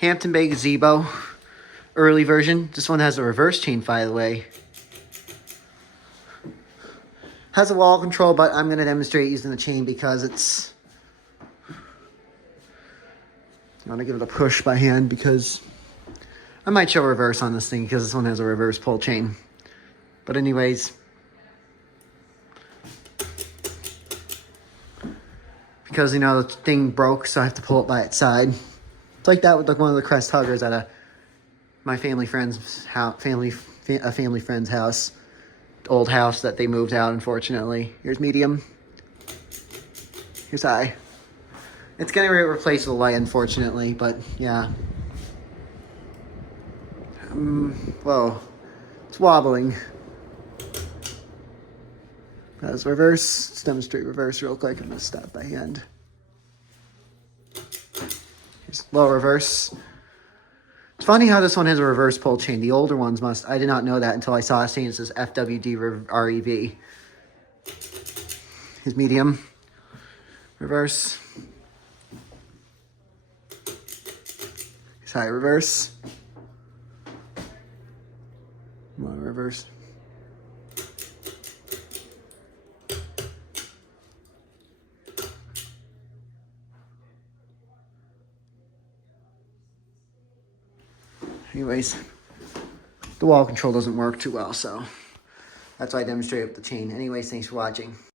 Hampton Bay Gazebo, early version. This one has a reverse chain, by the way. Has a wall control, but I'm going to demonstrate using the chain because it's... I'm going to give it a push by hand because I might show reverse on this thing because this one has a reverse pull chain. But anyways, because, you know, the thing broke, so I have to pull it by its side. It's like that with like one of the crest huggers at my family friend's house, family friend's house, old house that they moved out, unfortunately. Here's medium. Here's high. It's getting ready to replace the light, unfortunately, but yeah. Whoa, it's wobbling. That's reverse. Let's demonstrate reverse real quick. I'm gonna stop by hand. Here's low reverse. It's funny how this one has a reverse pull chain. The older ones must. I did not know that until I saw a saying it says FWD REV. Here's medium. Reverse. Here's high reverse. Low reverse. Anyways, the wall control doesn't work too well, so that's why I demonstrated with the chain. Anyways, thanks for watching.